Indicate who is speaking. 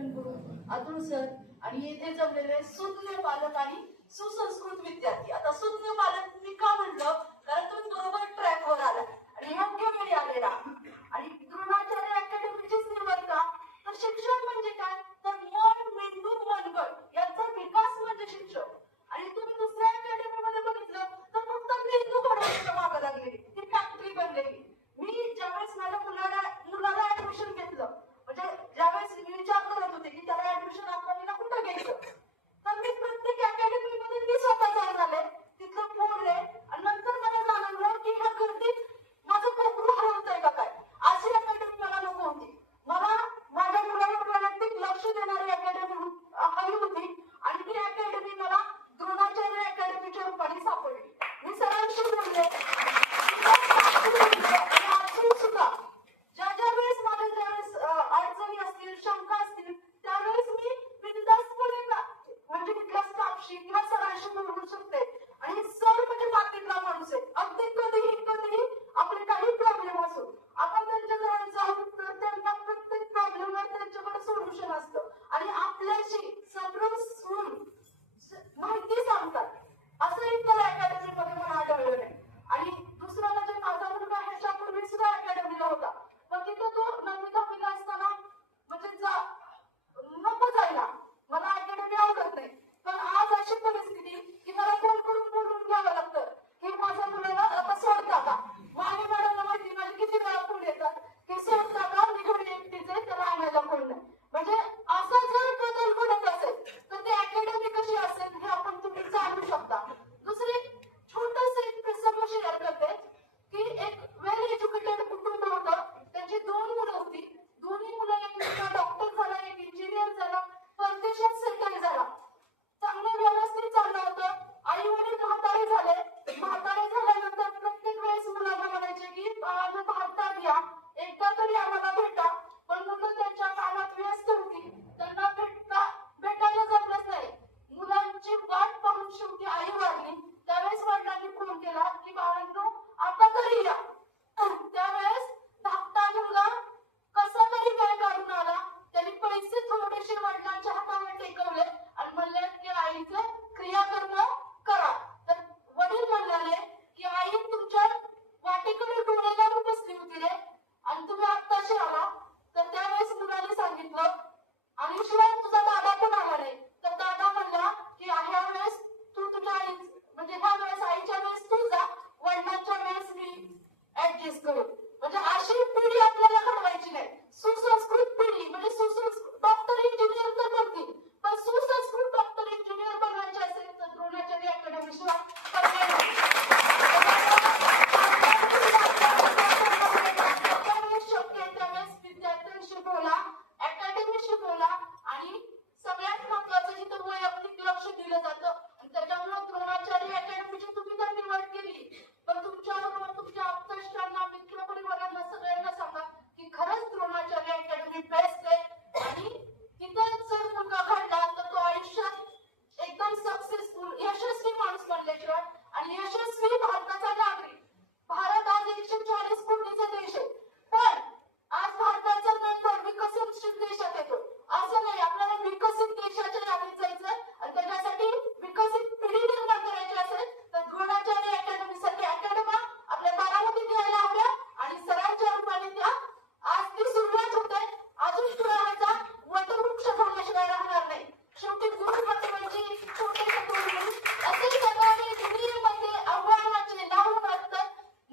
Speaker 1: शिक्षणगुरू Atul sir आणि येथे जमलेले सुज्ञ पालक आणि सुसंस्कृत विद्यार्थी. आता सुज्ञ पालक मी का म्हणलं? আমাদের